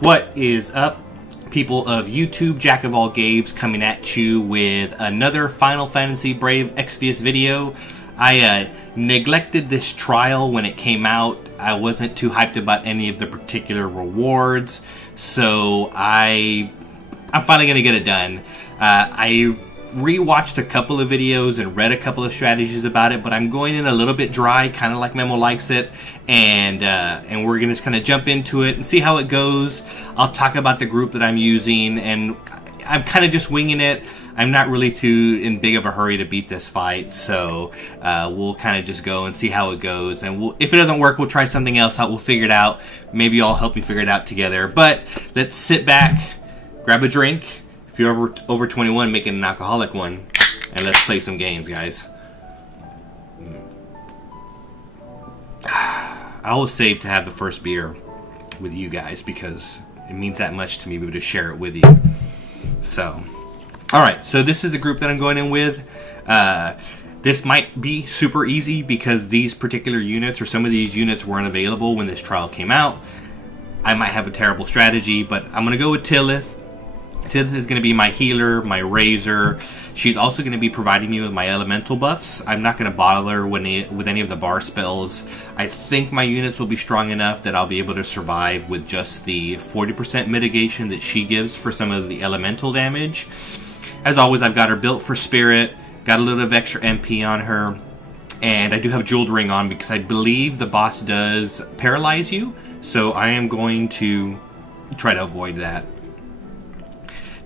What is up, people of YouTube? JackofallGabes coming at you with another Final Fantasy Brave Exvius video. I neglected this trial when it came out. I wasn't too hyped about any of the particular rewards, so I'm finally going to get it done. I rewatched a couple of videos and read a couple of strategies about it, but I'm going in a little bit dry, kind of like Memo likes it, and we're gonna just kind of jump into it and see how it goes. I'll talk about the group that I'm using, and I'm kind of just winging it. I'm not really too in big of a hurry to beat this fight, so we'll kind of just go and see how it goes. And if it doesn't work, we'll try something else out. We'll figure it out. Maybe y'all help me figure it out together. But let's sit back, grab a drink. If you're over 21, make it an alcoholic one, and let's play some games, guys. I always save to have the first beer with you guys because it means that much to me to share it with you. So, alright, so this is a group that I'm going in with. This might be super easy because these particular units, or some of these units, weren't available when this trial came out. I might have a terrible strategy, but I'm going to go with Tillith. Tillith is going to be my healer, my razor. She's also going to be providing me with my elemental buffs. I'm not going to bother with any of the bar spells. I think my units will be strong enough that I'll be able to survive with just the 40% mitigation that she gives for some of the elemental damage. As always, I've got her built for spirit, got a little bit of extra MP on her, and I do have Jeweled Ring on because I believe the boss does paralyze you, so I am going to try to avoid that.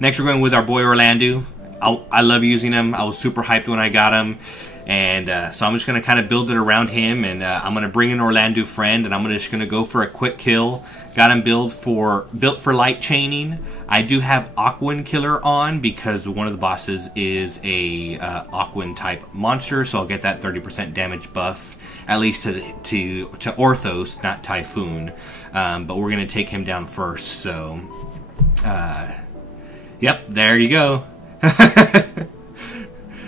Next, we're going with our boy Orlando. I love using him. I was super hyped when I got him, and so I'm just going to kind of build it around him, and I'm going to bring in Orlando friend, and I'm just going to go for a quick kill. Got him built for light chaining. I do have Aquan Killer on because one of the bosses is a Aquan type monster, so I'll get that 30% damage buff, at least to Orthos, not Typhoon. But we're going to take him down first, so yep, there you go.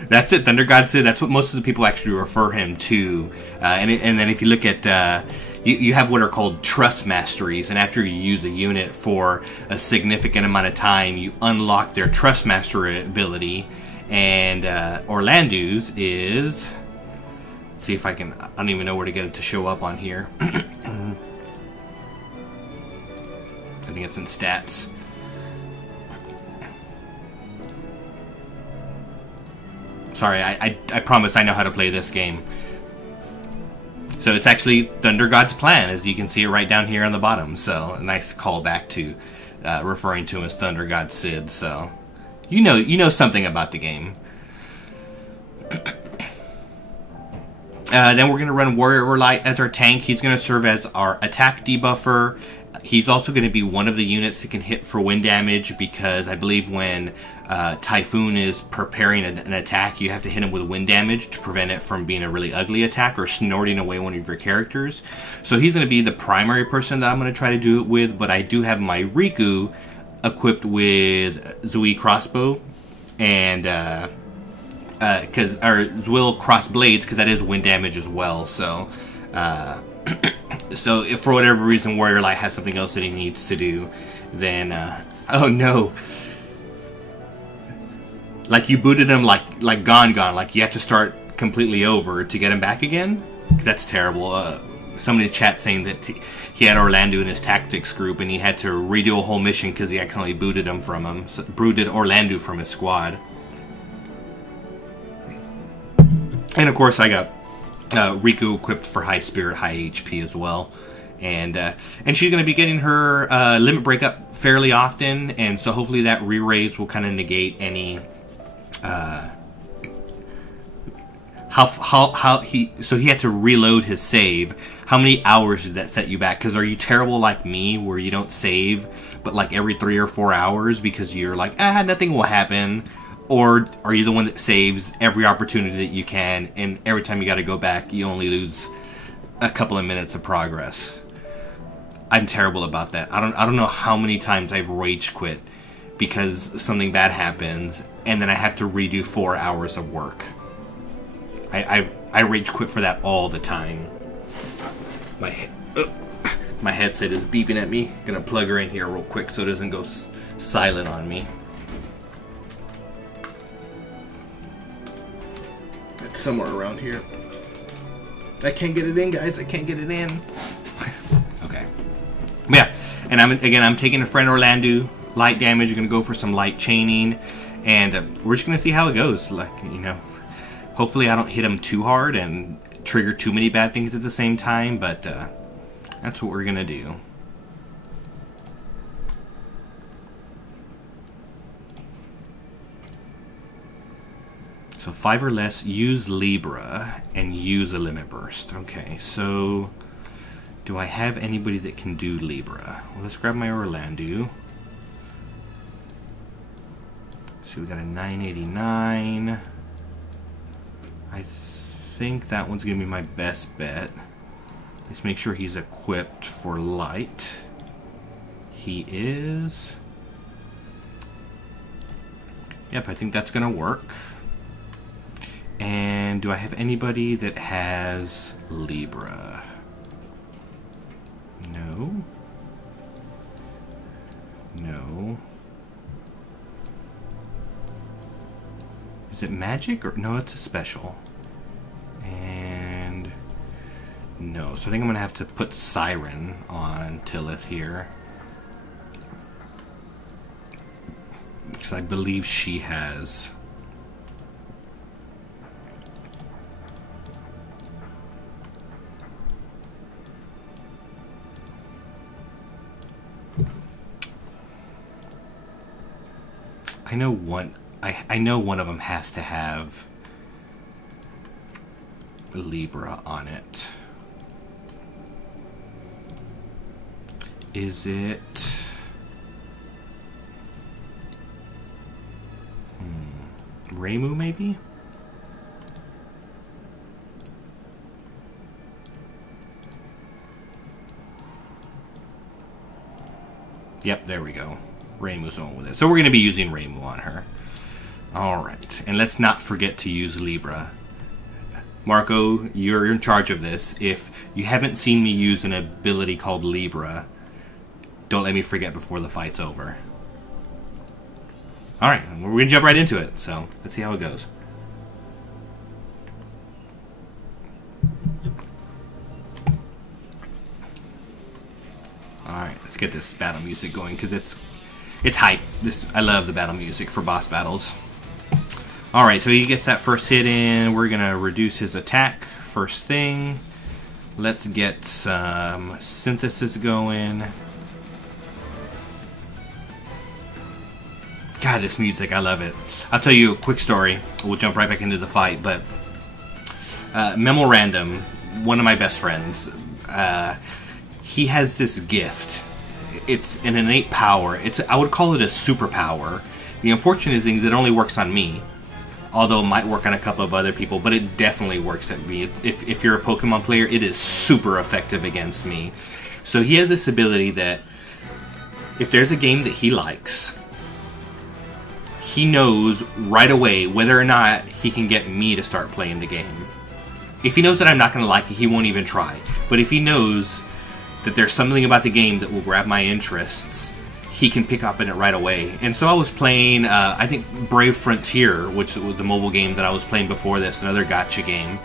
That's it, Thunder God Sid. That's what most of the people actually refer him to. And then if you look at, you have what are called trust masteries, and after you use a unit for a significant amount of time, you unlock their trust mastery ability. And Orlando's is, let's see if I can, I don't even know where to get it to show up on here. I think it's in stats. Sorry, I promise I know how to play this game. So it's actually Thunder God's Plan, as you can see it right down here on the bottom. So a nice callback to referring to him as Thunder God Sid. So you know something about the game. Then we're going to run Warrior Light as our tank. He's going to serve as our attack debuffer. He's also going to be one of the units that can hit for wind damage, because I believe when Typhoon is preparing an attack, you have to hit him with wind damage to prevent it from being a really ugly attack or snorting away one of your characters. So he's going to be the primary person that I'm going to try to do it with, but I do have my Riku equipped with Zui Crossbow and Zwil Crossblades, because that is wind damage as well. So so if for whatever reason Warrior Light has something else that he needs to do, then oh no, like you booted him like gone, like you have to start completely over to get him back again. That's terrible. Somebody in the chat saying that he had Orlando in his tactics group and he had to redo a whole mission because he accidentally booted Orlando from his squad. And of course I got Riku equipped for high spirit, high HP as well, and she's going to be getting her limit break up fairly often, and so hopefully that re-raise will kind of negate any so he had to reload his save. How many hours did that set you back? Because are you terrible like me where you don't save but like every 3 or 4 hours because you're like, nothing will happen? Or are you the one that saves every opportunity that you can, and every time you got to go back, you only lose a couple of minutes of progress? I'm terrible about that. I don't know how many times I've rage quit because something bad happens, and then I have to redo 4 hours of work. I rage quit for that all the time. My My headset is beeping at me. Gonna plug her in here real quick so it doesn't go silent on me. It's somewhere around here. I can't get it in, guys. I can't get it in. Okay. Yeah, and I'm taking a friend Orlando. Light damage. Gonna go for some light chaining, and we're just gonna see how it goes. Like, you know, hopefully I don't hit him too hard and trigger too many bad things at the same time. But that's what we're gonna do. So 5 or less, use Libra, and use a limit burst. Okay, so do I have anybody that can do Libra? Well, let's grab my Orlando. So we got a 989. I think that one's gonna be my best bet. Let's make sure he's equipped for light. He is. Yep, I think that's gonna work. And do I have anybody that has Libra? No. No. Is it magic or no? It's a special. And no. So I think I'm gonna have to put Siren on Tillith here, because I believe she has. I know one. I know one of them has to have Libra on it. Is it? Reimu maybe? Yep, there we go. Reimu's on with it. So we're going to be using Reimu on her. Alright, and let's not forget to use Libra. Marco, you're in charge of this. If you haven't seen me use an ability called Libra, don't let me forget before the fight's over. Alright, we're going to jump right into it, so let's see how it goes. Alright, let's get this battle music going, because it's hype. I love the battle music for boss battles. Alright, so he gets that first hit in. We're going to reduce his attack first thing. Let's get some synthesis going. God, this music, I love it. I'll tell you a quick story. We'll jump right back into the fight, but Memorandum, one of my best friends, he has this gift. It's an innate power. I would call it a superpower. The unfortunate thing is it only works on me, although it might work on a couple of other people, but it definitely works at me. If you're a Pokemon player, it is super effective against me. So he has this ability that if there's a game that he likes, he knows right away whether or not he can get me to start playing the game. If he knows that I'm not going to like it, he won't even try. But if he knows that there's something about the game that will grab my interests, he can pick up in it right away. And so I was playing, I think, Brave Frontier, which was the mobile game that I was playing before this, another gacha game.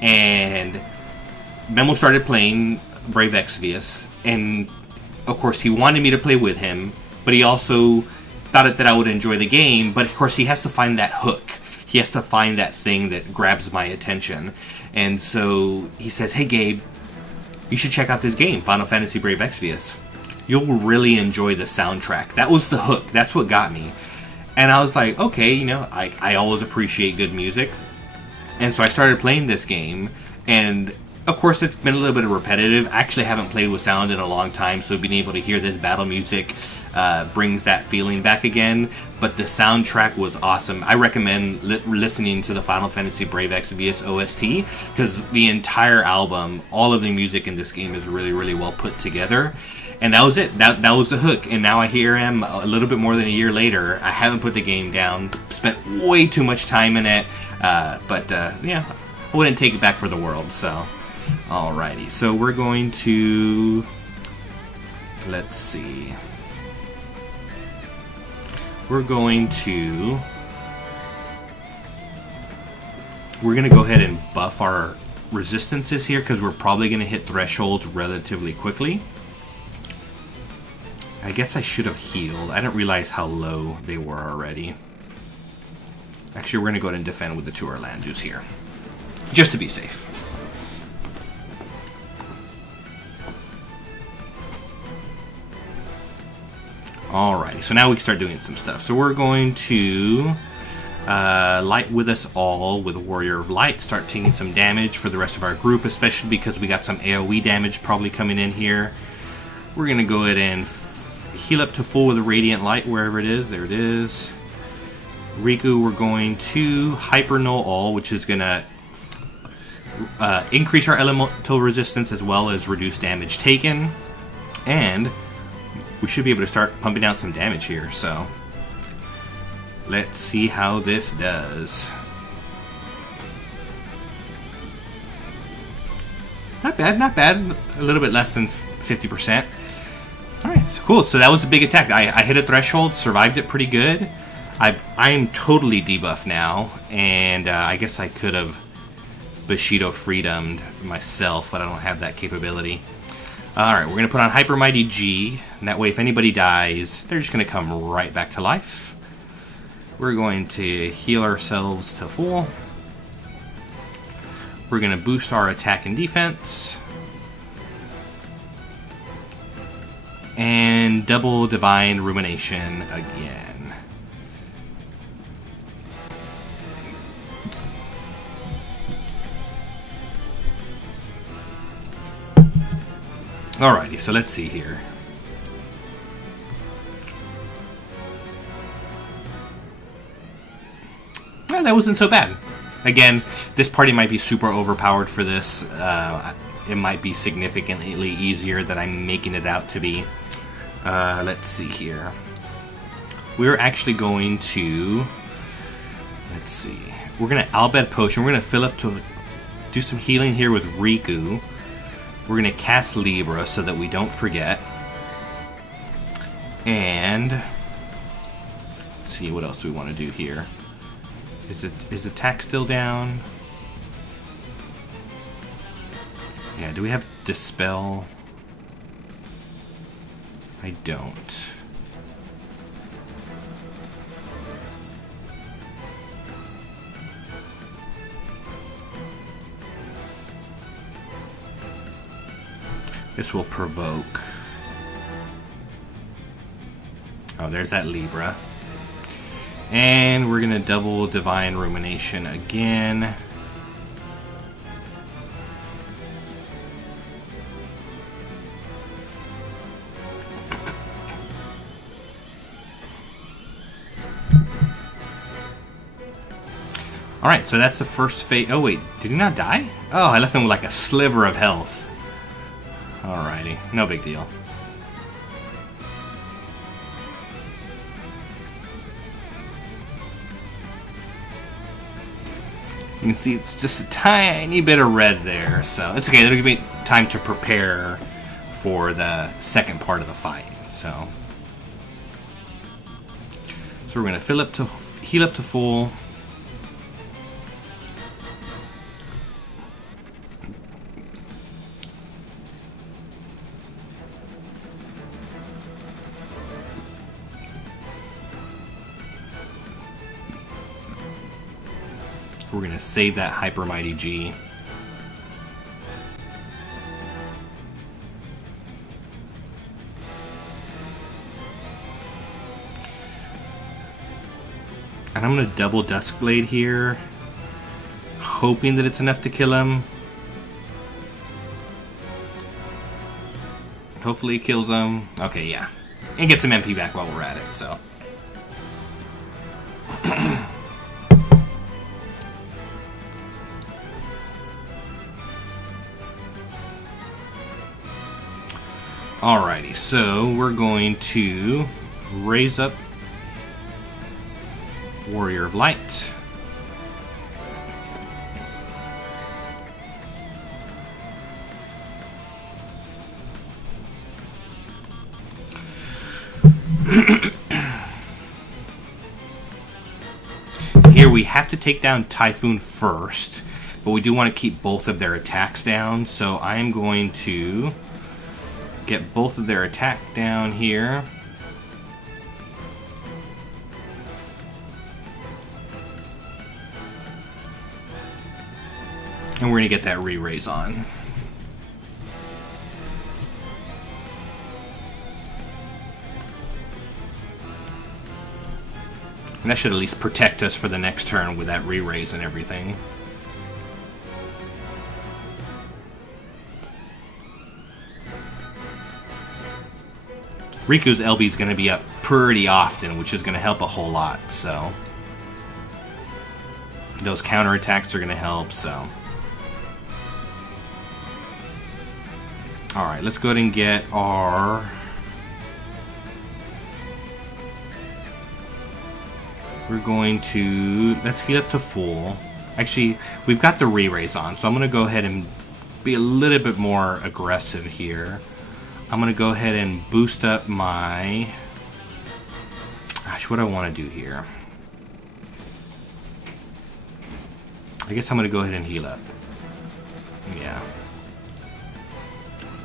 And Memo started playing Brave Exvius, and of course he wanted me to play with him, but he also thought that I would enjoy the game, but of course he has to find that hook. He has to find that thing that grabs my attention. And so he says, "Hey Gabe, you should check out this game, Final Fantasy Brave Exvius. You'll really enjoy the soundtrack." That was the hook. That's what got me. And I was like, okay, you know, I always appreciate good music. And so I started playing this game, and of course it's been a little bit repetitive. I actually haven't played with sound in a long time, so being able to hear this battle music brings that feeling back again. But the soundtrack was awesome. I recommend listening to the Final Fantasy Brave Exvius OST, because the entire album, all of the music in this game is really, really well put together. And that was it. That was the hook. And now I hear him a little bit more than a year later. I haven't put the game down. Spent way too much time in it. But yeah, I wouldn't take it back for the world. So, alrighty. So we're going to let's see. We're going to go ahead and buff our resistances here because we're probably going to hit thresholds relatively quickly. I guess I should have healed. I didn't realize how low they were already. Actually, we're going to go ahead and defend with the 2 Orlandos here, just to be safe. Alrighty, so now we can start doing some stuff. So we're going to Light with us all with Warrior of Light, start taking some damage for the rest of our group, especially because we got some AoE damage probably coming in here. We're going to go ahead and heal up to full with a Radiant Light wherever it is. There it is. Riku, we're going to Hyper Null All, which is going to increase our elemental resistance as well as reduce damage taken. And we should be able to start pumping out some damage here, so let's see how this does. Not bad, not bad. A little bit less than 50%. Alright, so cool. So that was a big attack. I hit a threshold, survived it pretty good. I'm totally debuffed now, and I guess I could have Bushido Freedomed myself, but I don't have that capability. Alright, we're going to put on Hyper Mighty G, and that way if anybody dies, they're just going to come right back to life. We're going to heal ourselves to full. We're going to boost our attack and defense. And double Divine Rumination again. Alrighty, so let's see here. Well, that wasn't so bad. Again, this party might be super overpowered for this. It might be significantly easier than I'm making it out to be. Let's see here. We're actually going to... Let's see. We're going to Albed Potion. We're going to fill up to do some healing here with Riku. We're going to cast Libra so that we don't forget. And let's see, what else do we want to do here? Is attack still down? Yeah, do we have Dispel? I don't. This will provoke. Oh, there's that Libra. And we're going to double Divine Rumination again. Alright, so that's the first phase. Oh, wait, did he not die? Oh, I left him with like a sliver of health. Alrighty, no big deal. You can see it's just a tiny bit of red there, so it's okay. It'll give me time to prepare for the second part of the fight. So we're going to heal up to full. We're going to save that Hyper Mighty G. And I'm going to double Duskblade here, hoping that it's enough to kill him. Hopefully it kills him. Okay, yeah. And get some MP back while we're at it, so. Alrighty, so we're going to raise up Warrior of Light. Here we have to take down Typhoon first, but we do want to keep both of their attacks down, so I am going to get both of their attack down here. And we're going to get that re-raise on. And that should at least protect us for the next turn with that re-raise and everything. Riku's LB is going to be up pretty often, which is going to help a whole lot, so... Those counterattacks are going to help, so... Alright, let's go ahead and get our... We're going to... Let's heal up to full. Actually, we've got the re-raise on, so I'm going to go ahead and be a little bit more aggressive here. I'm going to go ahead and boost up my... Gosh, what do I want to do here? I guess I'm going to go ahead and heal up. Yeah.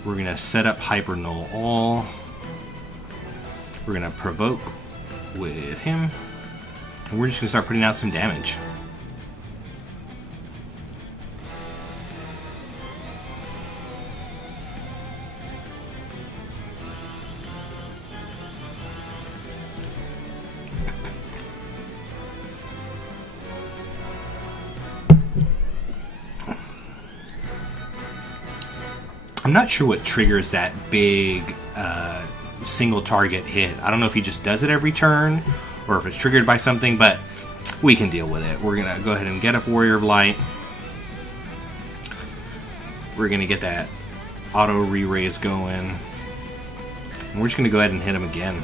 We're going to set up Hyper Null All. We're going to provoke with him. And we're just going to start putting out some damage. I'm not sure what triggers that big single target hit. I don't know if he just does it every turn or if it's triggered by something, but we can deal with it. We're going to go ahead and get up Warrior of Light. We're going to get that auto re-raise going. And we're just going to go ahead and hit him again.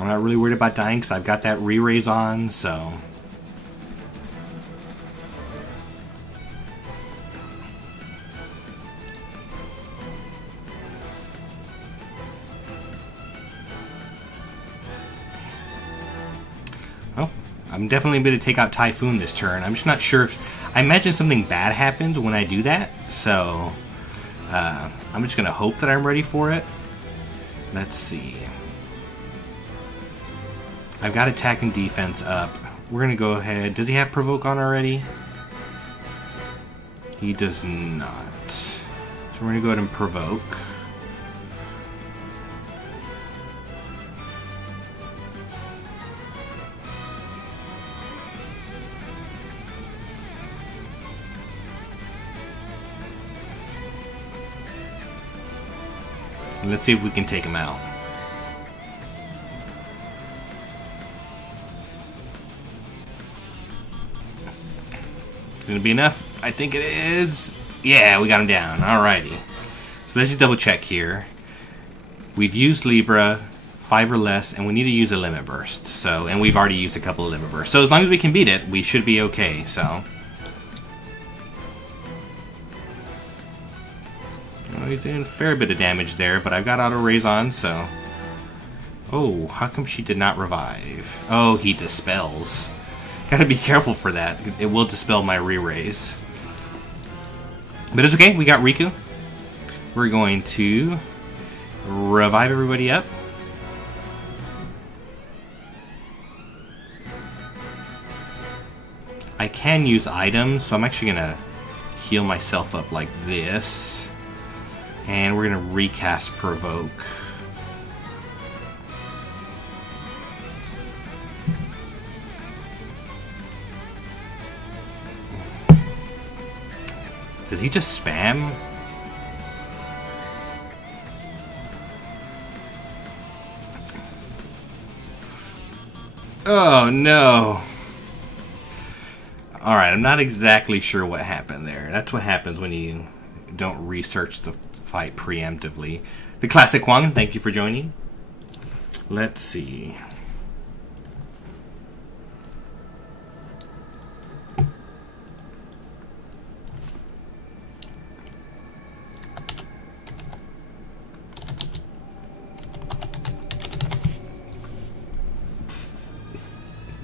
I'm not really worried about dying because I've got that re-raise on, so... Oh, I'm definitely going to take out Typhoon this turn. I'm just not sure if... I imagine something bad happens when I do that, so... I'm just going to hope that I'm ready for it. Let's see... I've got attack and defense up. We're going to go ahead... Does he have provoke on already? He does not. So we're going to go ahead and provoke. And let's see if we can take him out. Gonna be enough? I think it is. Yeah, we got him down. Alrighty. So let's just double check here. We've used Libra, 5 or less, and we need to use a limit burst. So, and we've already used a couple of limit bursts. So as long as we can beat it, we should be okay. So, well, he's doing a fair bit of damage there, but I've got auto raise on. So, oh, how come she did not revive? Oh, he dispels. Gotta be careful for that. It will dispel my re-raise. But it's okay, we got Riku. We're going to revive everybody up. I can use items, so I'm actually gonna heal myself up like this. And we're gonna recast Provoke. Does he just spam? Oh no. Alright, I'm not exactly sure what happened there. That's what happens when you don't research the fight preemptively. The Classic Kwang, thank you for joining. Let's see.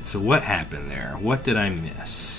So what happened there? What did I miss?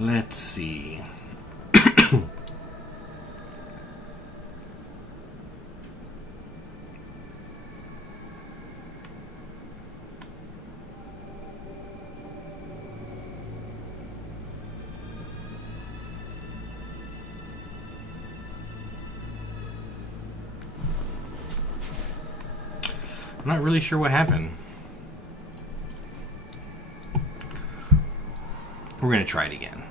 Let's see. I'm not really sure what happened. We're going to try it again.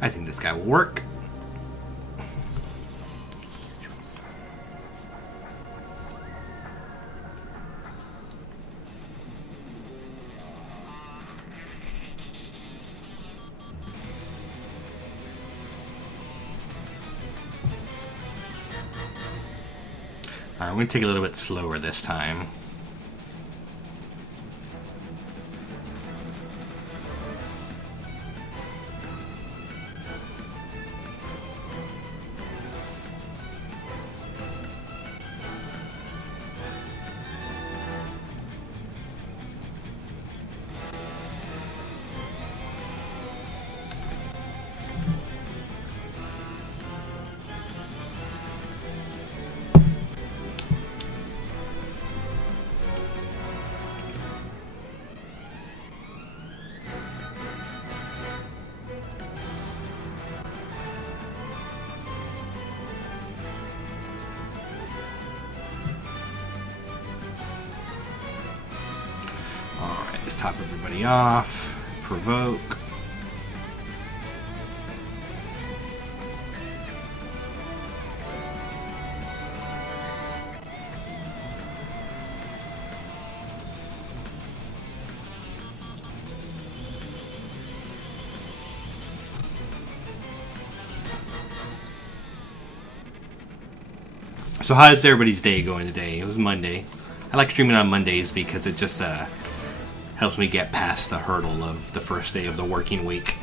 I think this guy will work. Alright, I'm going to take it a little bit slower this time. Top everybody off. Provoke. So how is everybody's day going today? It was Monday. I like streaming on Mondays because it just helps me get past the hurdle of the first day of the working week.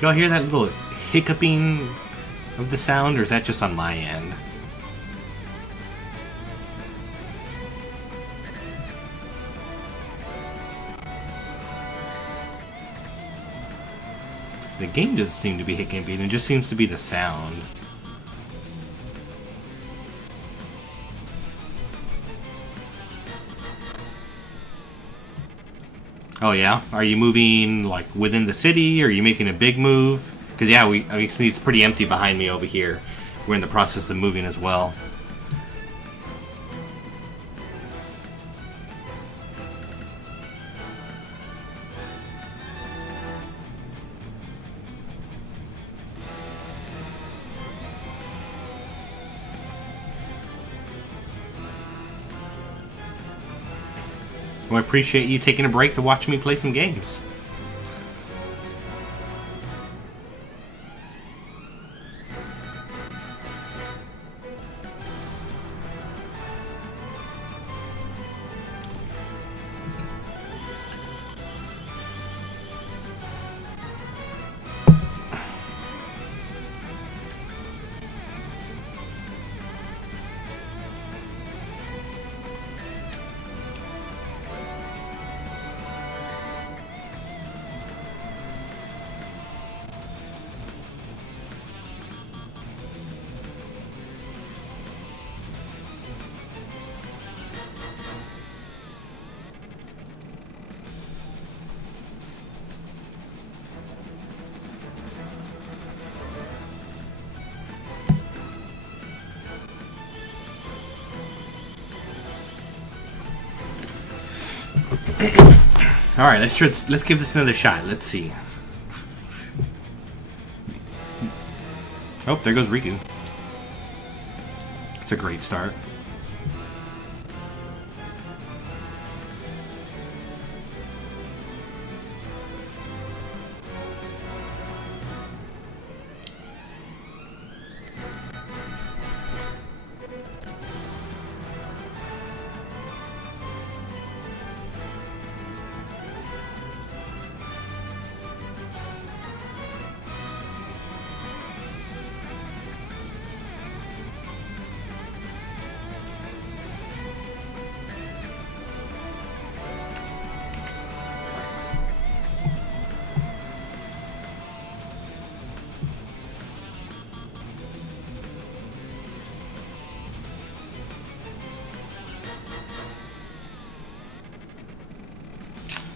Y'all hear that little hiccuping of the sound, or is that just on my end? The game doesn't seem to be hiccuping, it just seems to be the sound. Oh yeah? Are you moving like within the city? Or are you making a big move? Because yeah, I mean, see, it's pretty empty behind me over here. We're in the process of moving as well. Well, I appreciate you taking a break to watch me play some games. All right, let's give this another shot. Let's see. Oh, there goes Riku. It's a great start.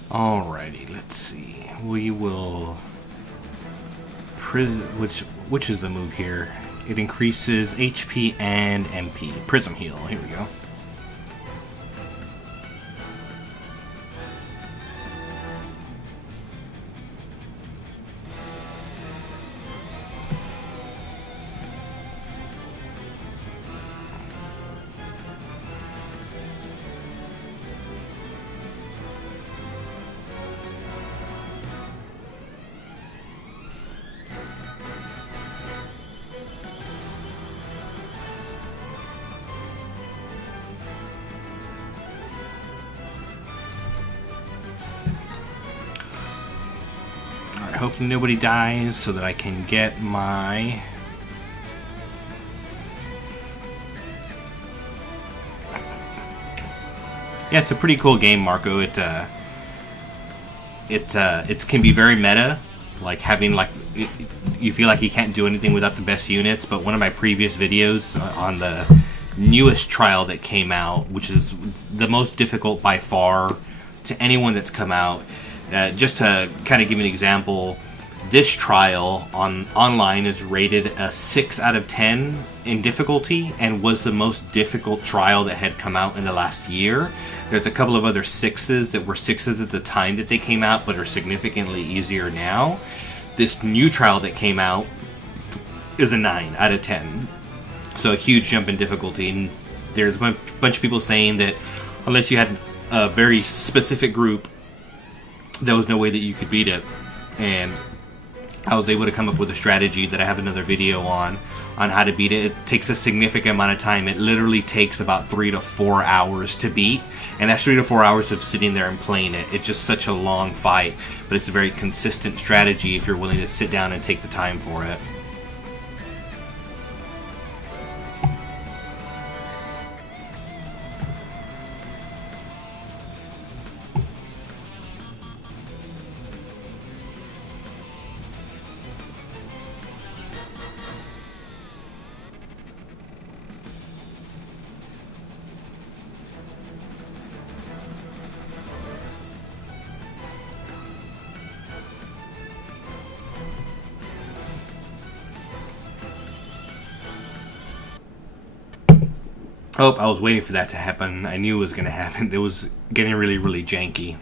Alrighty, let's see. We will... Which is the move here? It increases HP and MP. Prism Heal, here we go. Hopefully nobody dies so that I can get my... Yeah, it's a pretty cool game, Marco. It can be very meta, like having you feel like you can't do anything without the best units. But one of my previous videos on the newest trial that came out, which is the most difficult by far to anyone that's come out. Just to kind of give you an example, this trial online is rated a 6 out of 10 in difficulty and was the most difficult trial that had come out in the last year. There's a couple of other 6s that were 6s at the time that they came out but are significantly easier now. This new trial that came out is a 9 out of 10. So a huge jump in difficulty. And there's a bunch of people saying that unless you had a very specific group, there was no way that you could beat it. And I was able to come up with a strategy that I have another video on how to beat it. It takes a significant amount of time. It literally takes about 3 to 4 hours to beat, and that's 3 to 4 hours of sitting there and playing it. It's just such a long fight, but it's a very consistent strategy if you're willing to sit down and take the time for it. Oh, I was waiting for that to happen. I knew it was going to happen. It was getting really, really janky.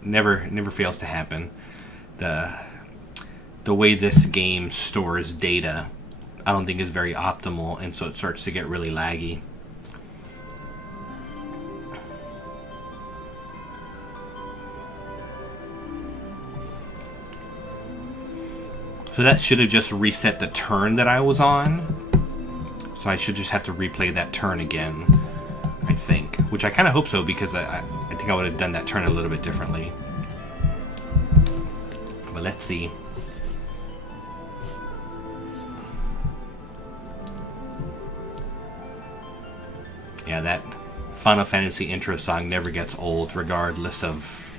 Never fails to happen. The way this game stores data, I don't think is very optimal, and so it starts to get really laggy. So that should have just reset the turn that I was on. So I should just have to replay that turn again, I think. Which I kind of hope so, because I think I would have done that turn a little bit differently. But let's see. Yeah, that Final Fantasy intro song never gets old, regardless of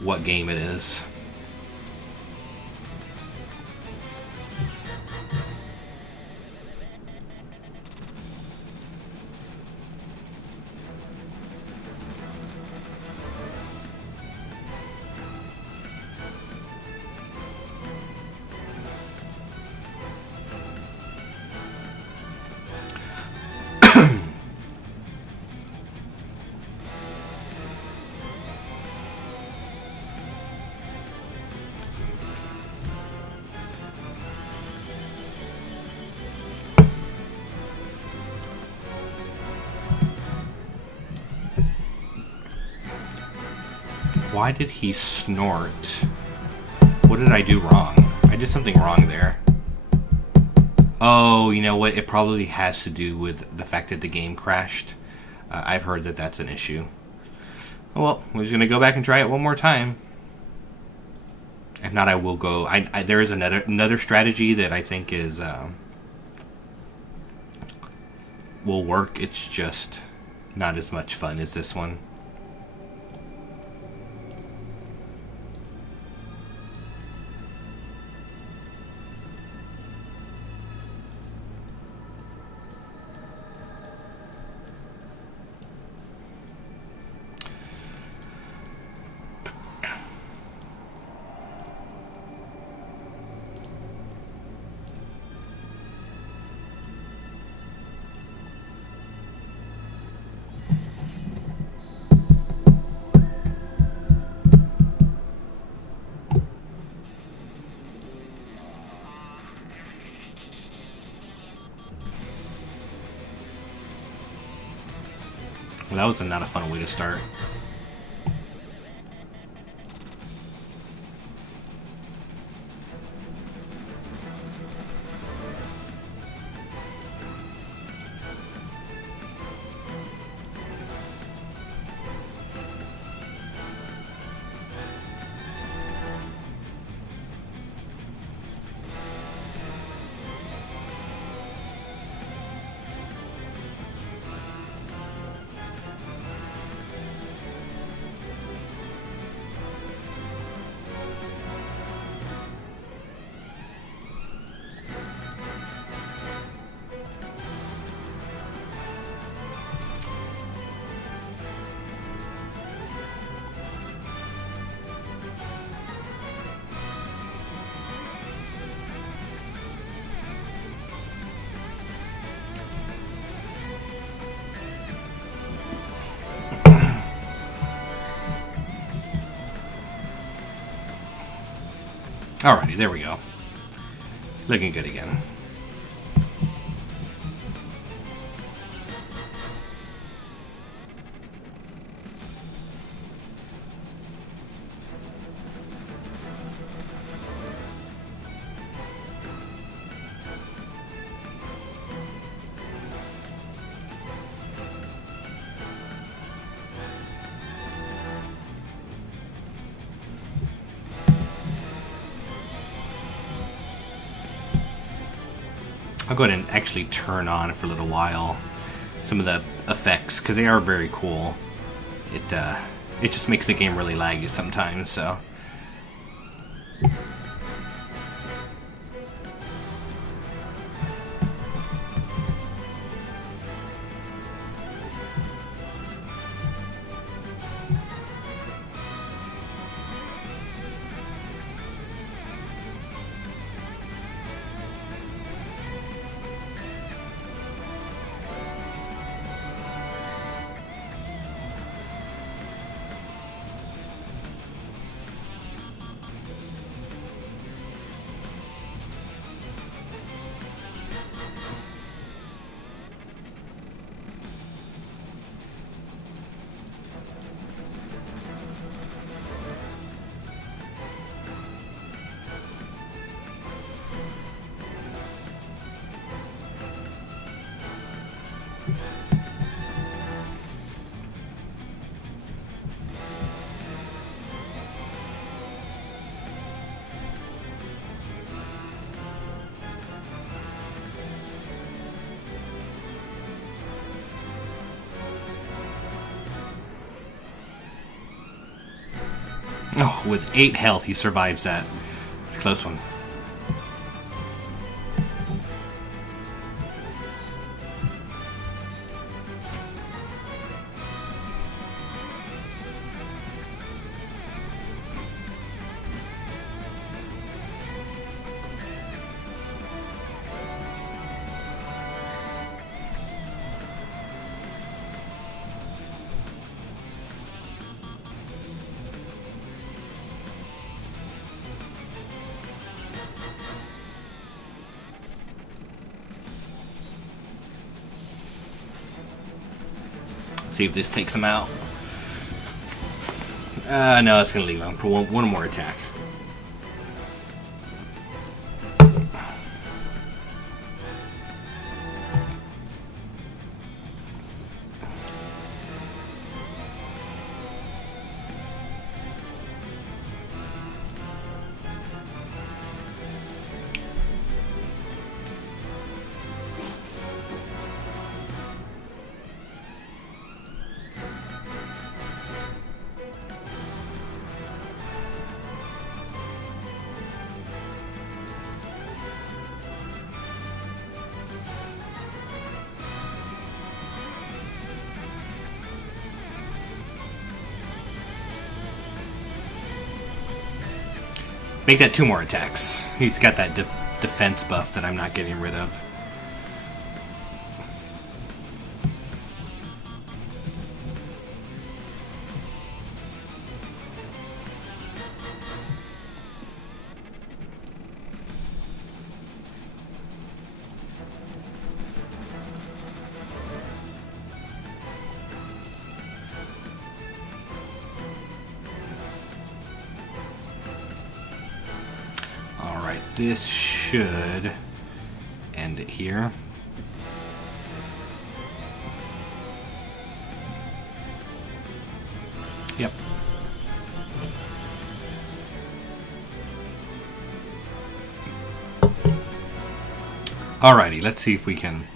what game it is. Why did he snort? What did I do wrong? I did something wrong there. Oh, you know what? It probably has to do with the fact that the game crashed. I've heard that that's an issue. Well, we're just going to go back and try it one more time. If not, I will go... there is another strategy that I think is... will work. It's just not as much fun as this one. Well, that was not a fun way to start. Alrighty, there we go. Looking good again. I'll go ahead and actually turn on for a little while some of the effects, because they are very cool. It just makes the game really laggy sometimes, so... Oh, with 8 health, he survives that. It's a close one. See if this takes him out. No, it's gonna leave him for one more attack. Make that 2 more attacks. He's got that defense buff that I'm not getting rid of. This should end it here. Yep. Alrighty, let's see if we can.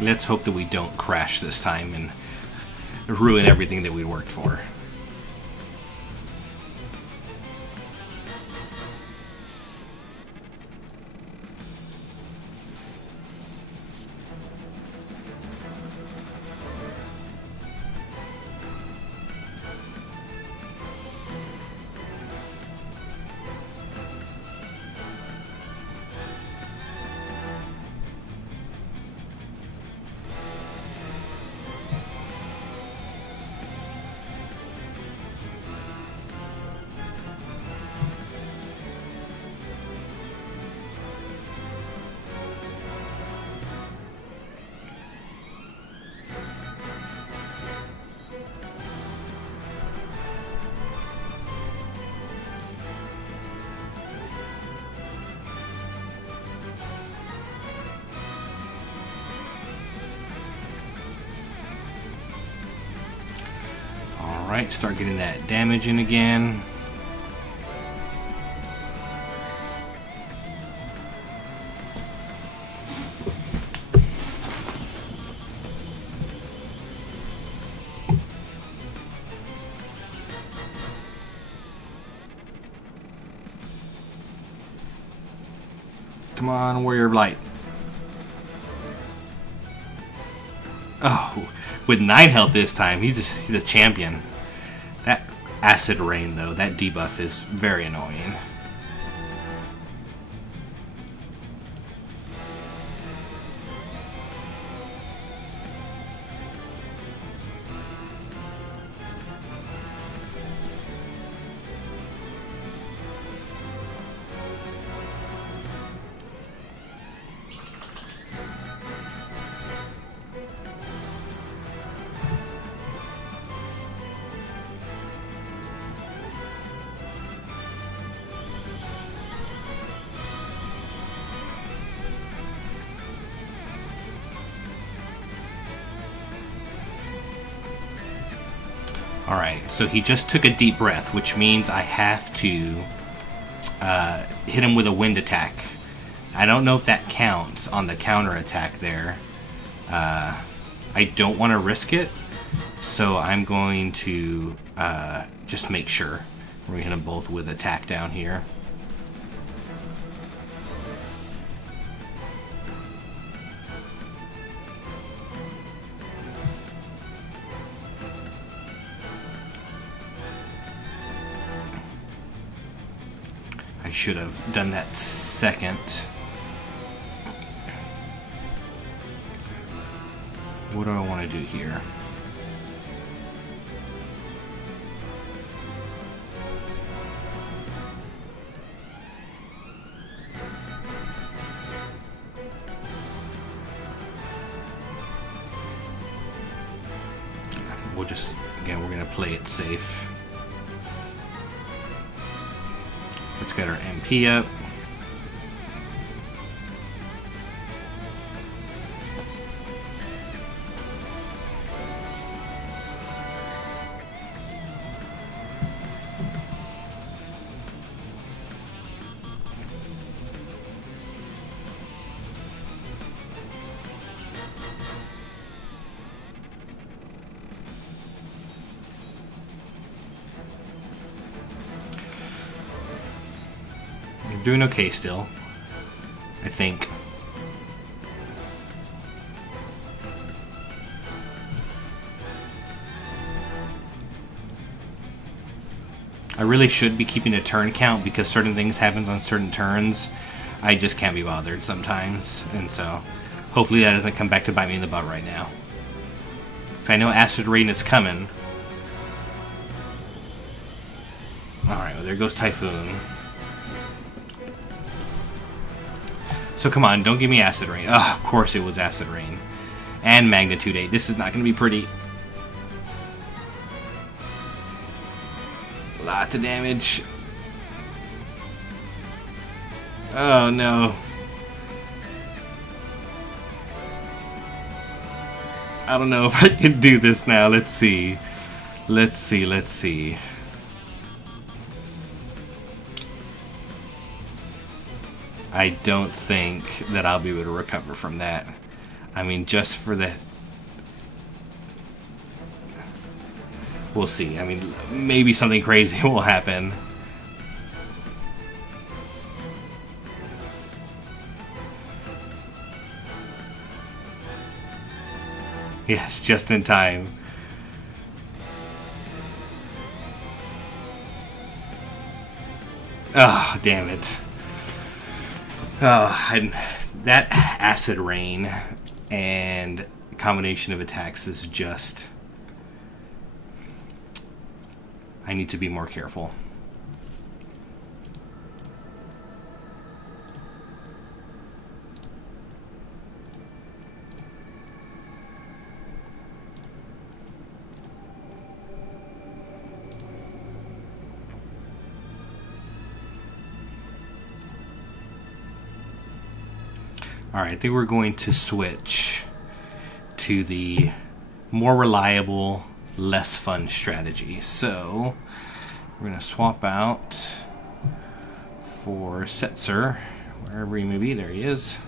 Let's hope that we don't crash this time and ruin everything that we worked for. Alright, start getting that damage in again. Come on, Warrior of Light. Oh, with 9 health this time, he's a champion. That acid rain, though, that debuff is very annoying. Alright, so he just took a deep breath, which means I have to hit him with a wind attack. I don't know if that counts on the counter attack there. I don't want to risk it, so I'm going to just make sure. We're going to hit them both with attack down here. I should have done that second. What do I want to do here? We'll just, again, we're going to play it safe. Let's get our MP up. Doing okay still, I think. I really should be keeping a turn count because certain things happen on certain turns. I just can't be bothered sometimes, and so hopefully that doesn't come back to bite me in the butt right now. Because I know Acid Rain is coming. Alright, well there goes Typhoon. So come on, don't give me Acid Rain. Oh, of course it was Acid Rain. And Magnitude 8. This is not going to be pretty. Lots of damage. Oh no. I don't know if I can do this now. Let's see. Let's see, let's see. I don't think that I'll be able to recover from that. I mean, just for the... We'll see. I mean, maybe something crazy will happen. Yes, just in time. Oh, damn it. Oh, and that Acid Rain and combination of attacks is just... I need to be more careful. Alright, I think we're going to switch to the more reliable, less fun strategy. So, we're going to swap out for Setzer, wherever he may be. There he is.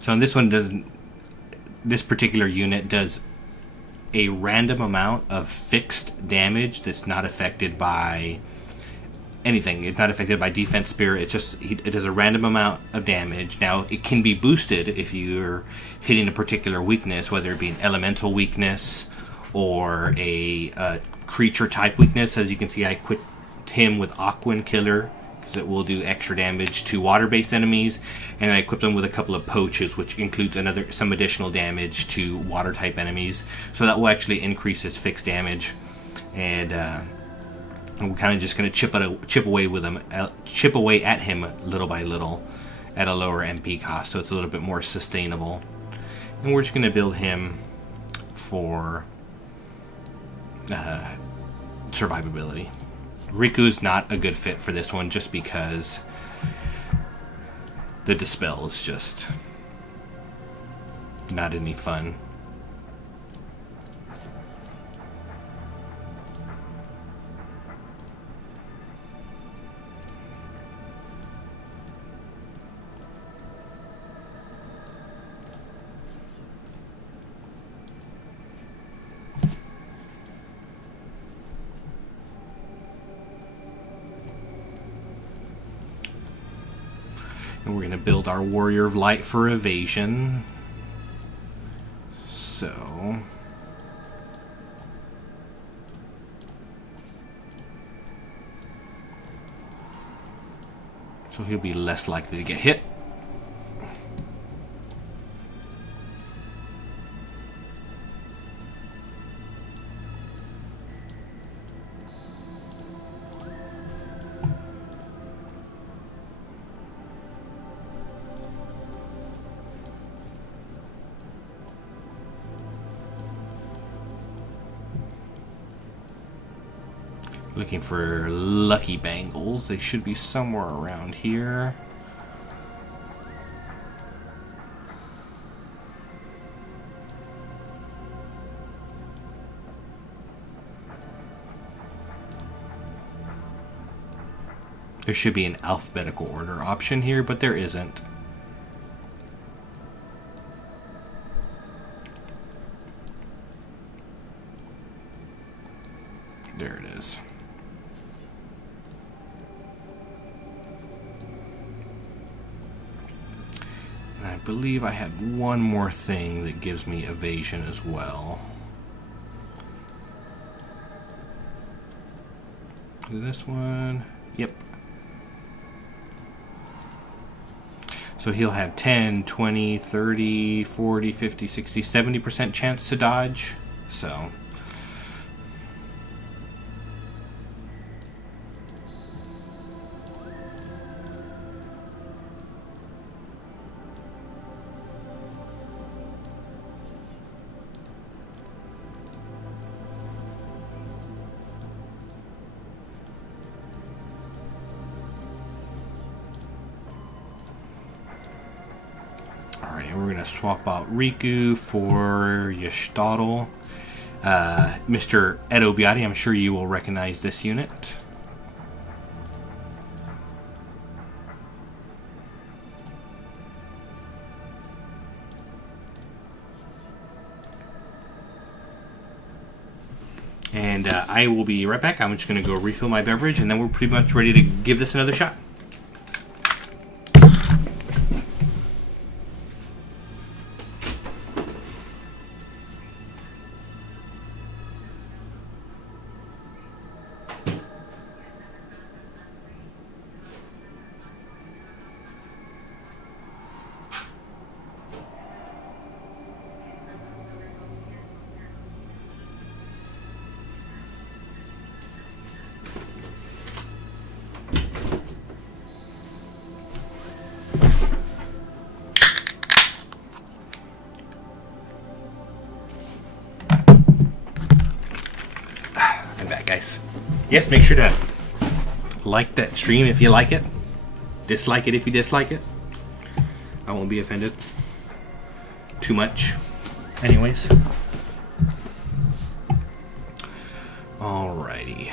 So in this one, this particular unit does a random amount of fixed damage that's not affected by anything. It's not affected by defense spirit. It's just, it does a random amount of damage. Now it can be boosted if you're hitting a particular weakness, whether it be an elemental weakness or a creature type weakness. As you can see, I equipped him with Aquan Killer because it will do extra damage to water-based enemies, and I equipped him with a couple of poaches, which includes some additional damage to water-type enemies. So that will actually increase his fixed damage, and we're kind of just going to chip away at him little by little at a lower MP cost, so it's a little bit more sustainable. And we're just going to build him for survivability. Riku's not a good fit for this one just because the Dispel is just not any fun. And we're going to build our Warrior of Light for evasion. So he'll be less likely to get hit. Looking for lucky bangles. They should be somewhere around here. There should be an alphabetical order option here, but there isn't. There it is. And I believe I had one more thing that gives me evasion as well. This one. Yep. So he'll have 10, 20, 30, 40, 50, 60, 70% chance to dodge. So we're going to swap out Riku for Yashtadal. Mr. Edo Biati, I'm sure you will recognize this unit. And I will be right back. I'm just going to go refill my beverage, and then we're pretty much ready to give this another shot. Guys, yes, make sure to like that stream if you like it, dislike it if you dislike it. I won't be offended too much anyways. Alrighty.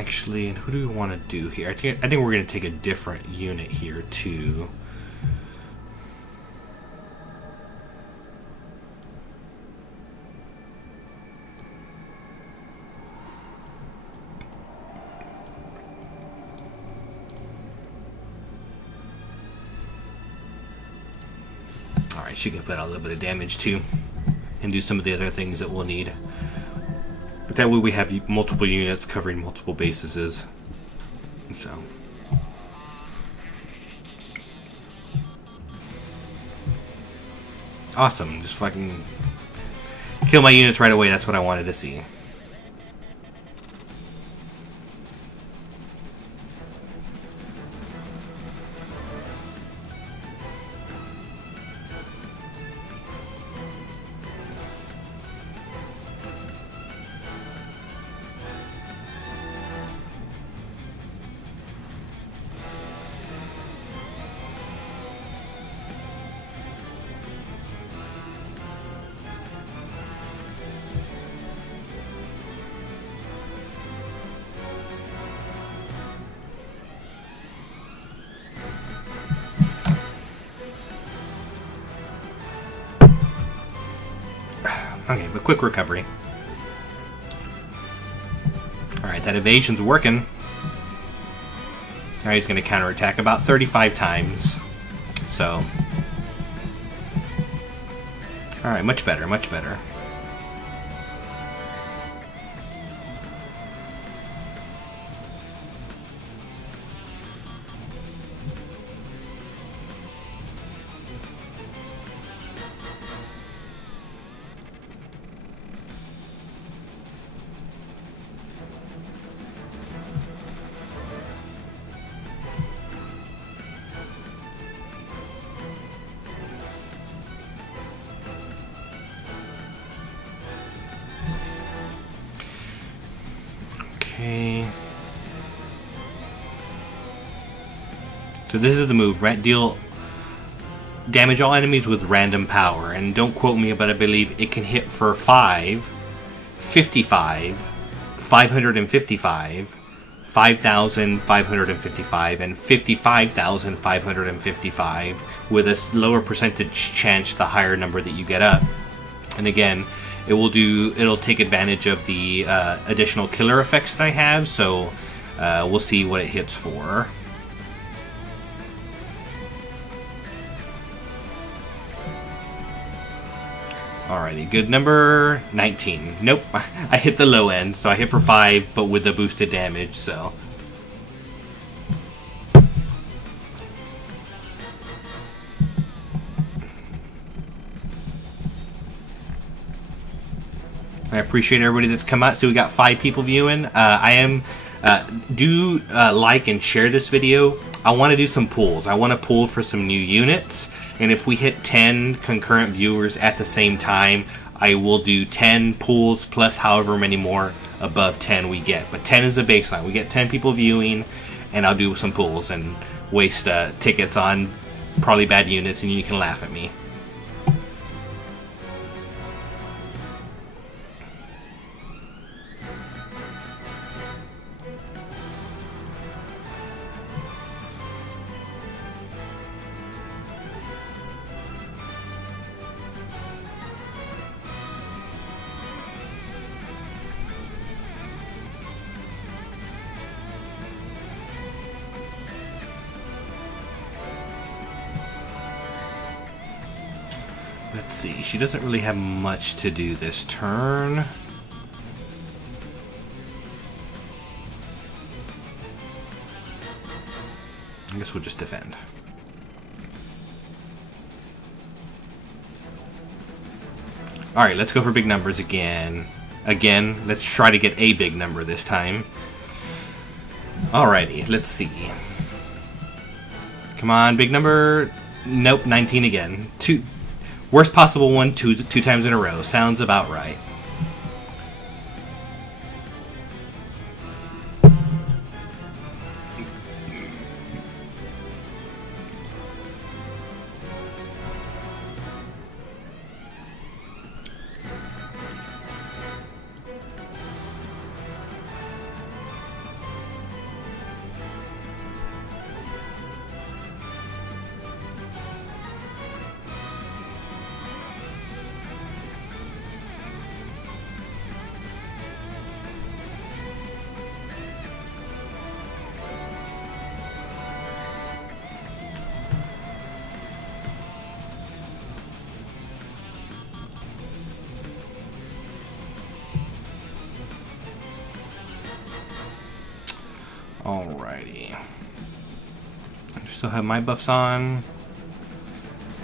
Actually, and who do we want to do here? I think we're going to take a different unit here too. Alright, she can put out a little bit of damage too, and do some of the other things that we'll need. But that way we have multiple units covering multiple bases. So. Awesome. Just fucking kill my units right away. That's what I wanted to see. Okay, but quick recovery. Alright, that evasion's working. Now he's going to counterattack about 35 times. So. Alright, much better, much better. Okay. So this is the move. Deal damage all enemies with random power. And don't quote me, but I believe it can hit for 5, 55, 555, 5,555, and 55,555, with a lower percentage chance the higher number that you get up. And again, it'll take advantage of the additional killer effects that I have, so we'll see what it hits for. Alrighty, good number 19. Nope, I hit the low end, so I hit for 5, but with the boosted damage, so. I appreciate everybody that's come out. So we got 5 people viewing. Do like and share this video. I want to do some pulls. I want to pull for some new units. And if we hit 10 concurrent viewers at the same time, I will do 10 pulls plus however many more above 10 we get. But 10 is the baseline. We get 10 people viewing, and I'll do some pulls and waste tickets on probably bad units, and you can laugh at me. Let's see, she doesn't really have much to do this turn. I guess we'll just defend. Alright, let's go for big numbers again. Let's try to get a big number this time. Alrighty, let's see. Come on, big number. Nope, 19 again. Worst possible one, two times in a row. Sounds about right. Alrighty. I still have my buffs on.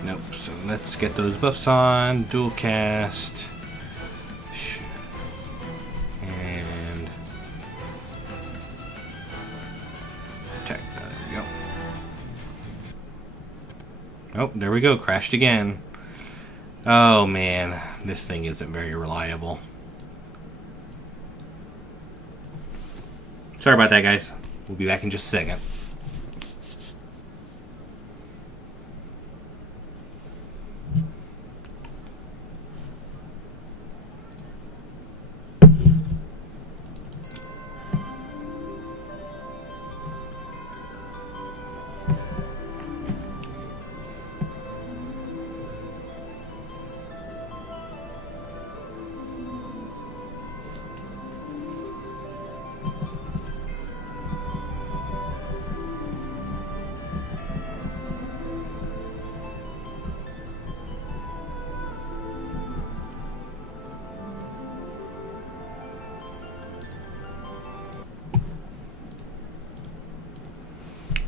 Nope, so let's get those buffs on. Dual cast. And attack. There we go. Oh, there we go. Crashed again. Oh man, this thing isn't very reliable. Sorry about that, guys. We'll be back in just a second.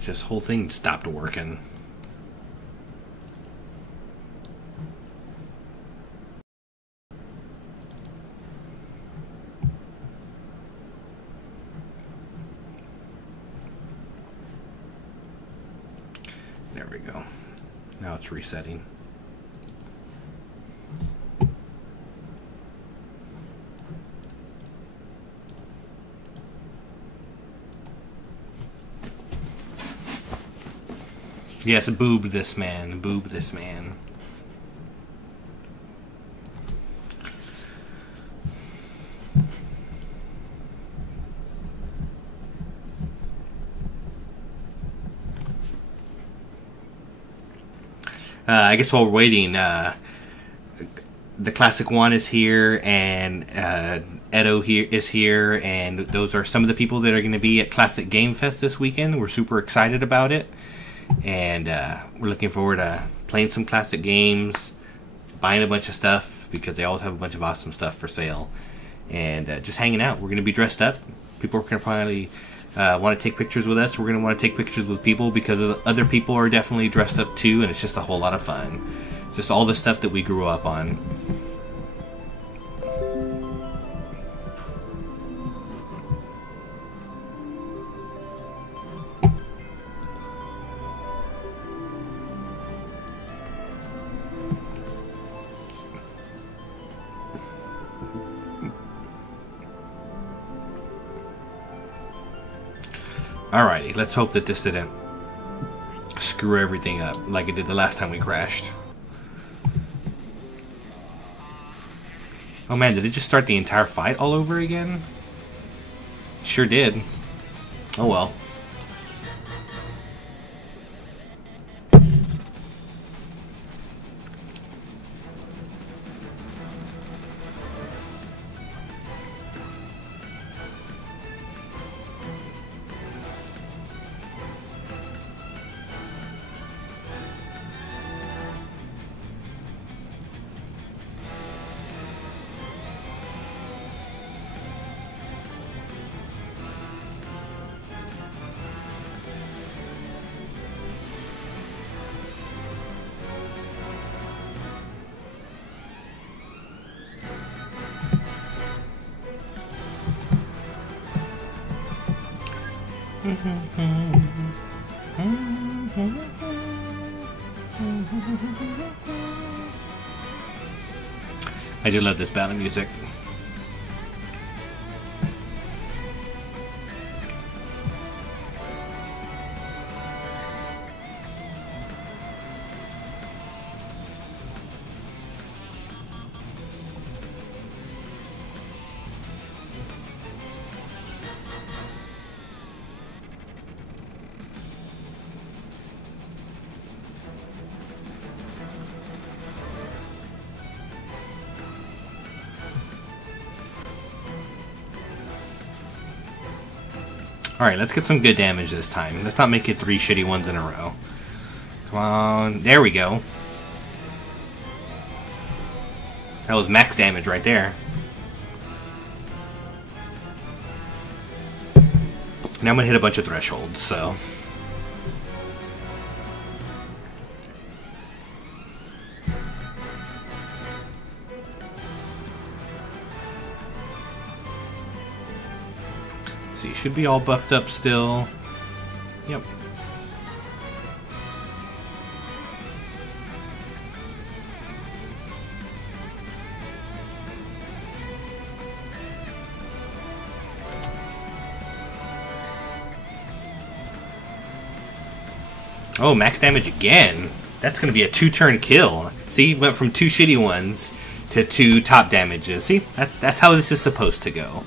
This whole thing stopped working. There we go. Now it's resetting. Yes, boob this man. Boob this man. I guess while we're waiting, the Classic One is here, and Edo is here, and those are some of the people that are going to be at Classic Game Fest this weekend. We're super excited about it. And we're looking forward to playing some classic games, buying a bunch of stuff, because they always have a bunch of awesome stuff for sale, and just hanging out. We're going to be dressed up. People are going to probably want to take pictures with us. We're going to want to take pictures with people, because other people are definitely dressed up too, and it's just a whole lot of fun. It's just all the stuff that we grew up on. Alrighty, let's hope that this didn't screw everything up like it did the last time we crashed. Oh man, did it just start the entire fight all over again? Sure did. Oh well. I do love this battle music. Alright, let's get some good damage this time. Let's not make it 3 shitty ones in a row. Come on. There we go. That was max damage right there. Now I'm gonna hit a bunch of thresholds, so. Let's see, should be all buffed up still. Yep. Oh, max damage again. That's going to be a 2-turn kill. See, went from 2 shitty ones to 2 top damages. See, that's how this is supposed to go.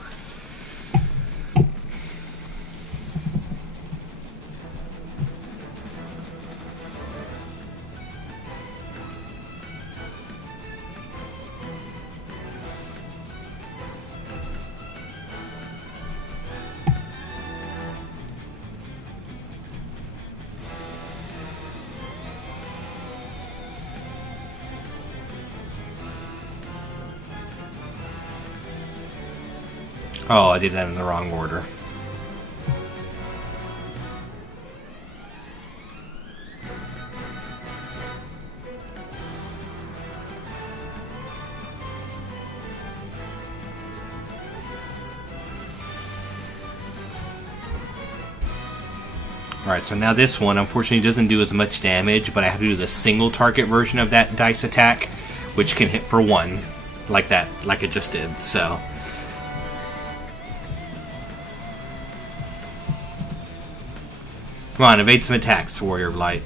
Oh, I did that in the wrong order. Alright, so now this one unfortunately doesn't do as much damage, but I have to do the single target version of that dice attack, which can hit for 1, like that, like it just did, so. Come on, evade some attacks, Warrior of Light.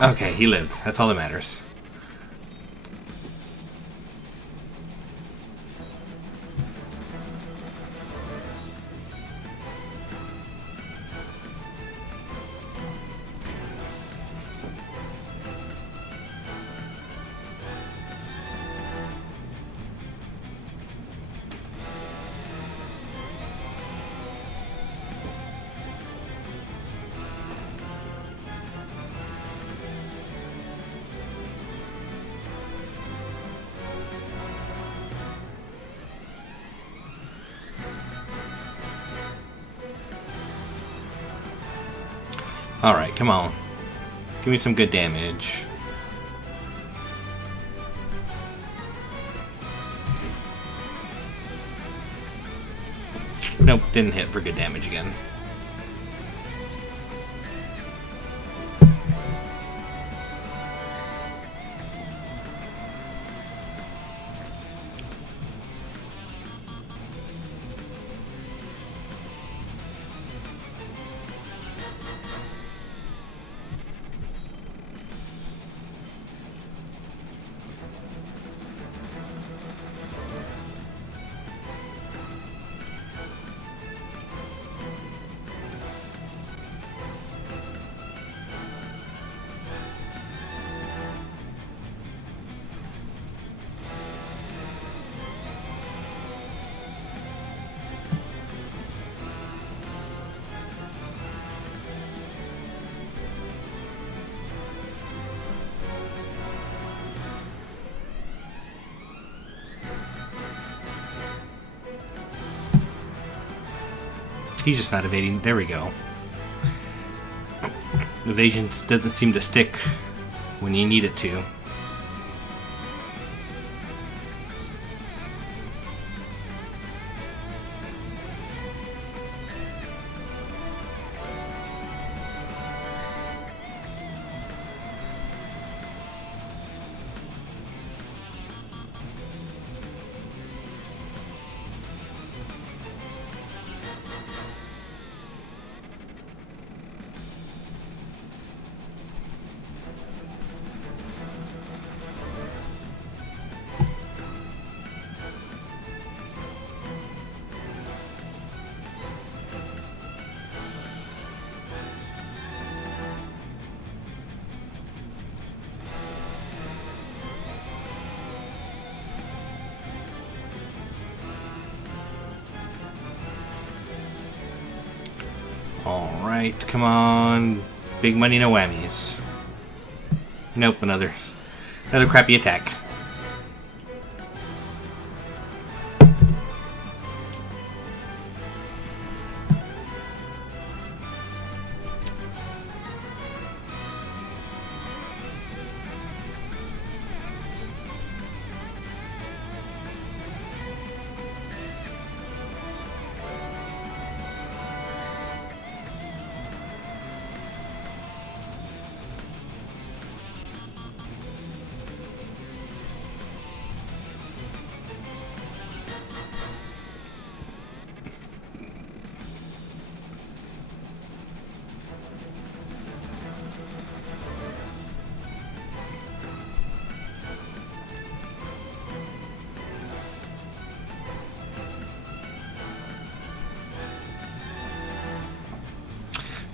Okay, he lived. That's all that matters. Alright, come on. Give me some good damage. Nope, didn't hit for good damage again. He's just not evading. There we go. Evasion doesn't seem to stick when you need it to. Alright, come on. Big money, no whammies. Nope, another crappy attack.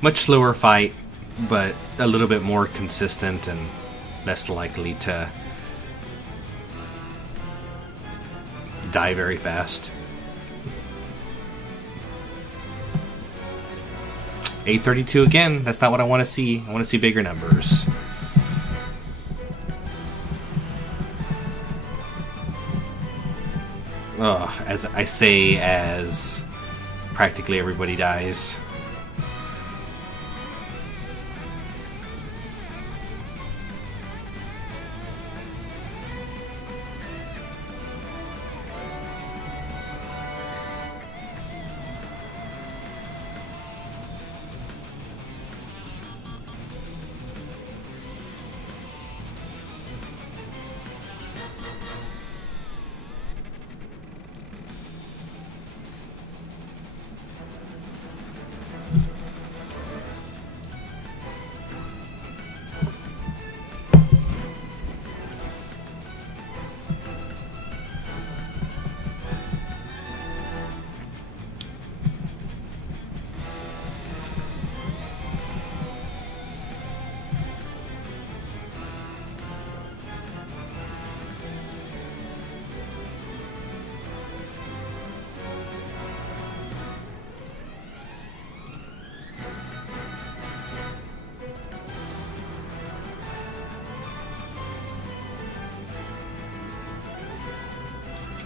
Much slower fight, but a little bit more consistent and less likely to die very fast. 832 again. That's not what I want to see. I want to see bigger numbers. Oh, as I say, as practically everybody dies.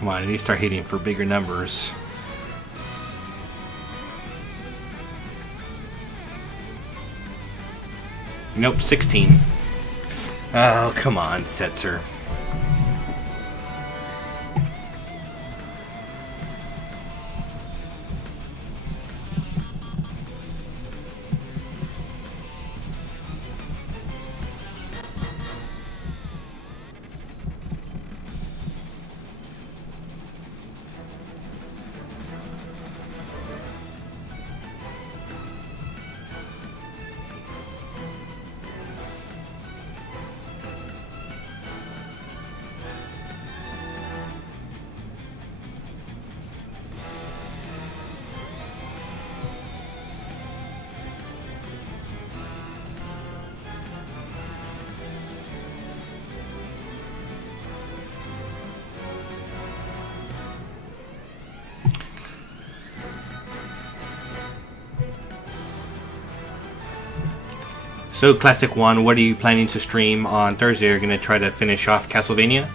Come on, I need to start hitting for bigger numbers. Nope, 16. Oh, come on, Setzer. So, Classic One, what are you planning to stream on Thursday? Are you going to try to finish off Castlevania?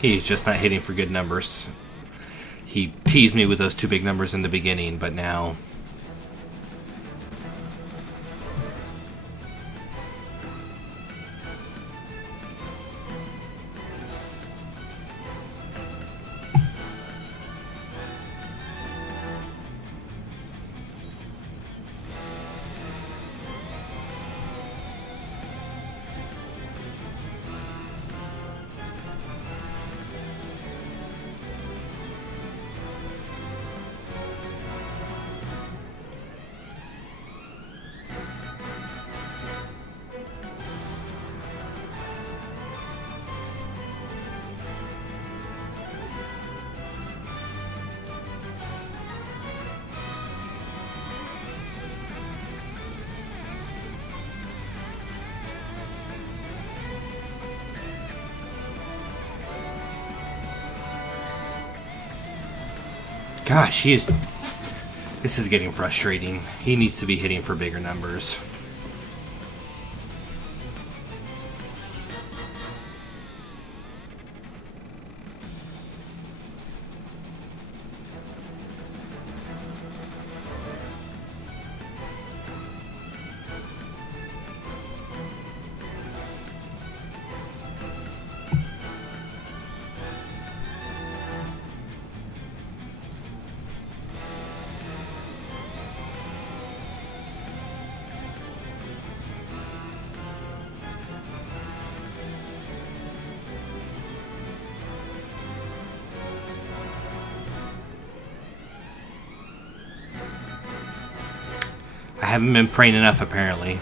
He's just not hitting for good numbers. He teased me with those two big numbers in the beginning, but now... Gosh, this is getting frustrating. He needs to be hitting for bigger numbers. haven't been praying enough, apparently.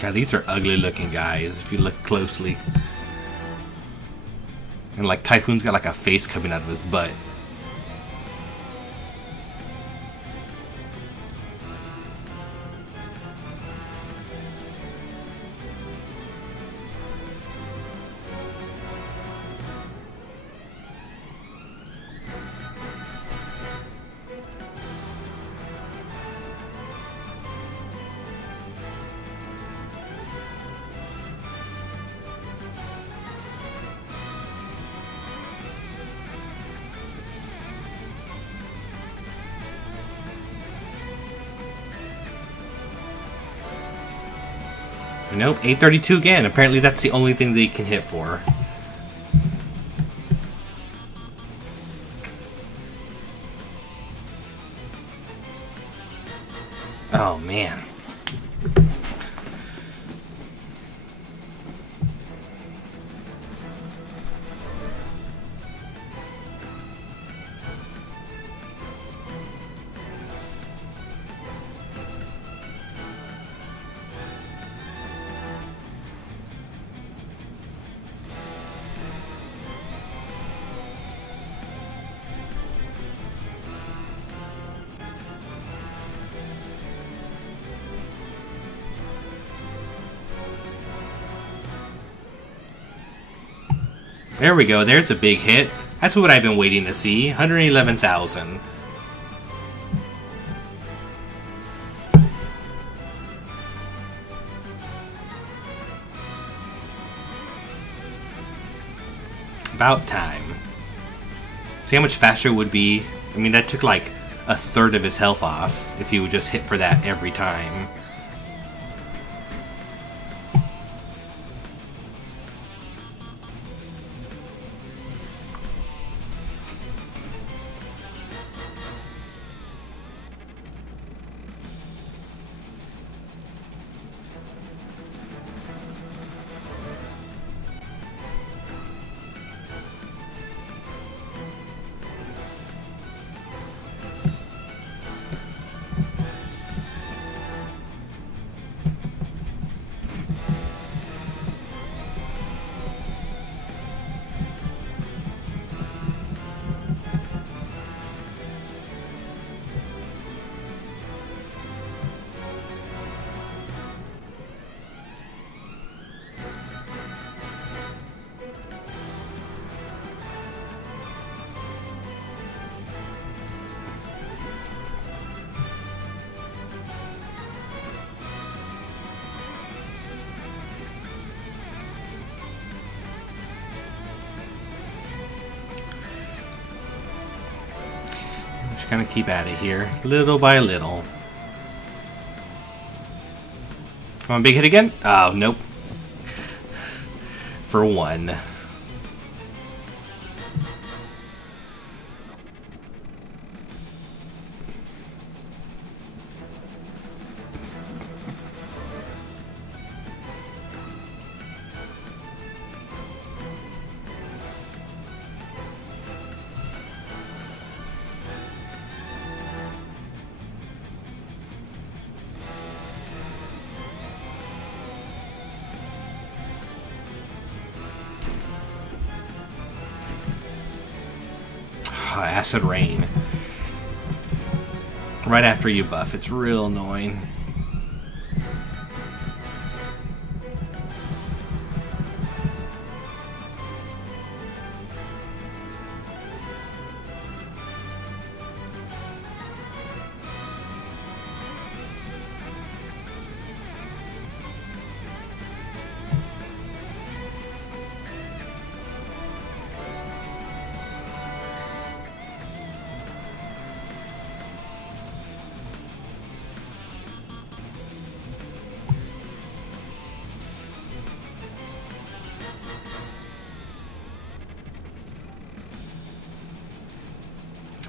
God, these are ugly looking guys if you look closely. And like Typhoon's got like a face coming out of his butt. Nope, 832 again. Apparently that's the only thing they can hit for. Oh, man. There we go, there's a big hit. That's what I've been waiting to see. 111,000. About time. See how much faster it would be? I mean, that took like a third of his health off if he would just hit for that every time. Kind of keep at it here, little by little. Come on, big hit again? Oh, nope. For one. Acid rain. Right after you buff, it's real annoying.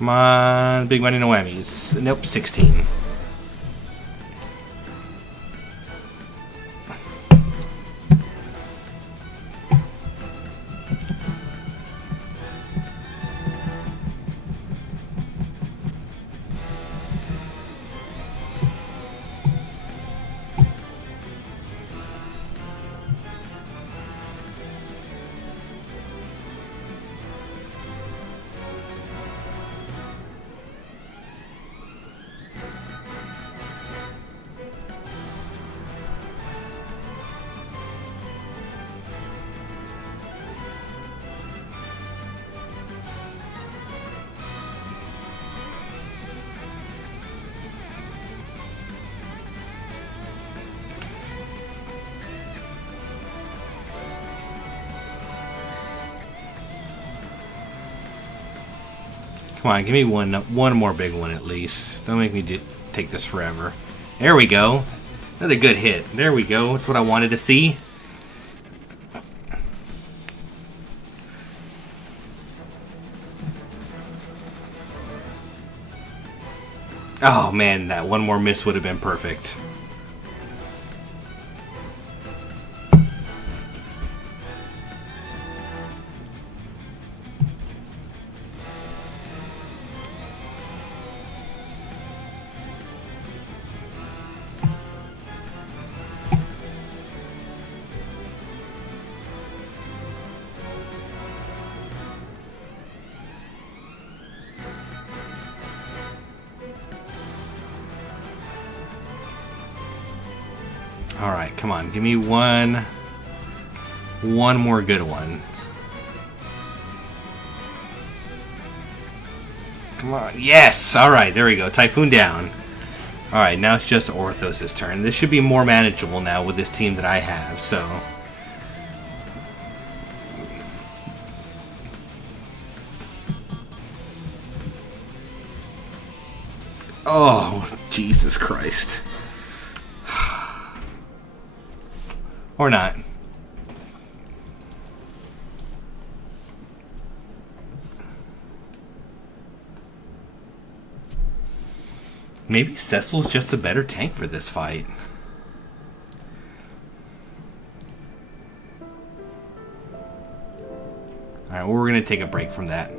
Come on, big money, no whammies. Nope, 16. Come on, give me one more big one at least. Don't make me take this forever. There we go. Another good hit. There we go. That's what I wanted to see. Oh man, that one more miss would have been perfect. Alright, come on, give me one more good one. Come on, yes! Alright, there we go, Typhoon down. Alright, now it's just Orthos' turn. This should be more manageable now with this team that I have, so... Oh, Jesus Christ. Or not. Maybe Cecil's just a better tank for this fight. Alright, well, we're going to take a break from that.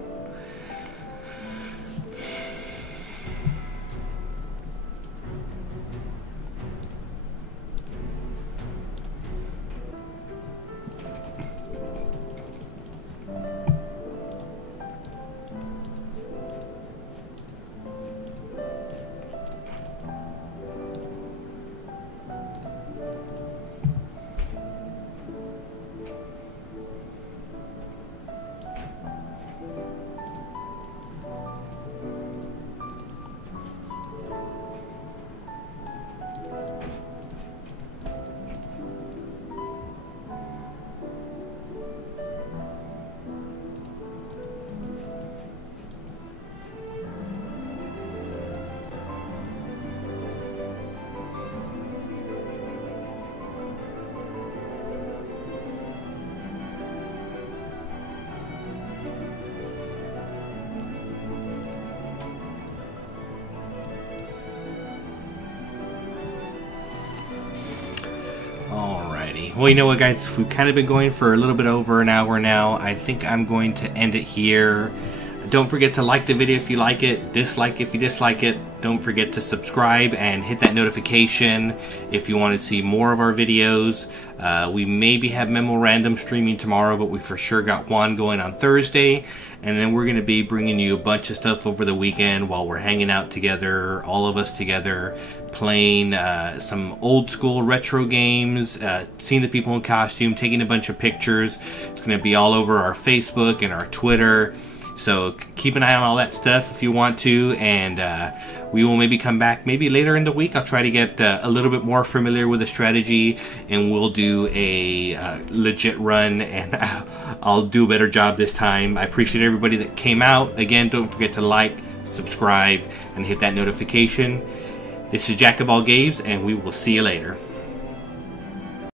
Well, you know what, guys? We've kind of been going for a little bit over an hour now. I think I'm going to end it here. Don't forget to like the video if you like it, dislike if you dislike it. Don't forget to subscribe and hit that notification if you want to see more of our videos. We maybe have Memo Random streaming tomorrow, but we for sure got Juan going on Thursday. And then we're going to be bringing you a bunch of stuff over the weekend while we're hanging out together, all of us together, playing some old school retro games, seeing the people in costume, taking a bunch of pictures. It's going to be all over our Facebook and our Twitter. So keep an eye on all that stuff if you want to, and we will maybe come back maybe later in the week. I'll try to get a little bit more familiar with the strategy, and we'll do a legit run, and I'll do a better job this time. I appreciate everybody that came out. Again, don't forget to like, subscribe, and hit that notification. This is JackofallGabes, and we will see you later.